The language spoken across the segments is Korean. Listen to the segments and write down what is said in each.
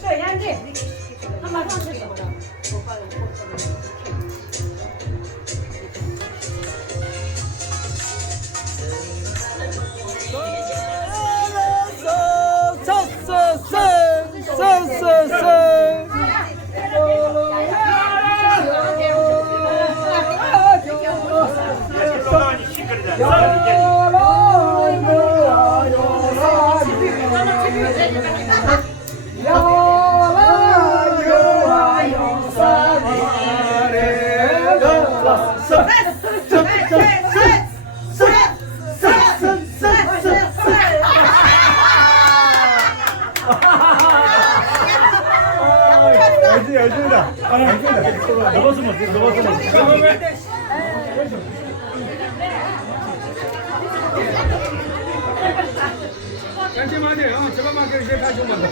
水烟气，他马上去走的。 열심이다. 넘었으면 넘었으면. 잠시만요. 저것만 이제 다시 오면 돼.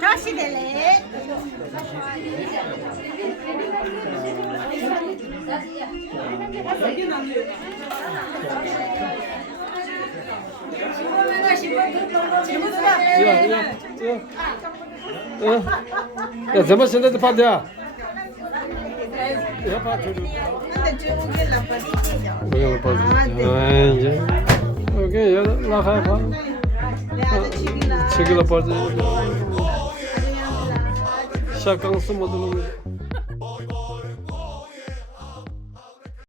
다시 될래? 야,怎么现在都跑的？要跑出去。不用跑出去。哎呀，OK， 要拉开跑。7kg跑的。下岗什么都弄。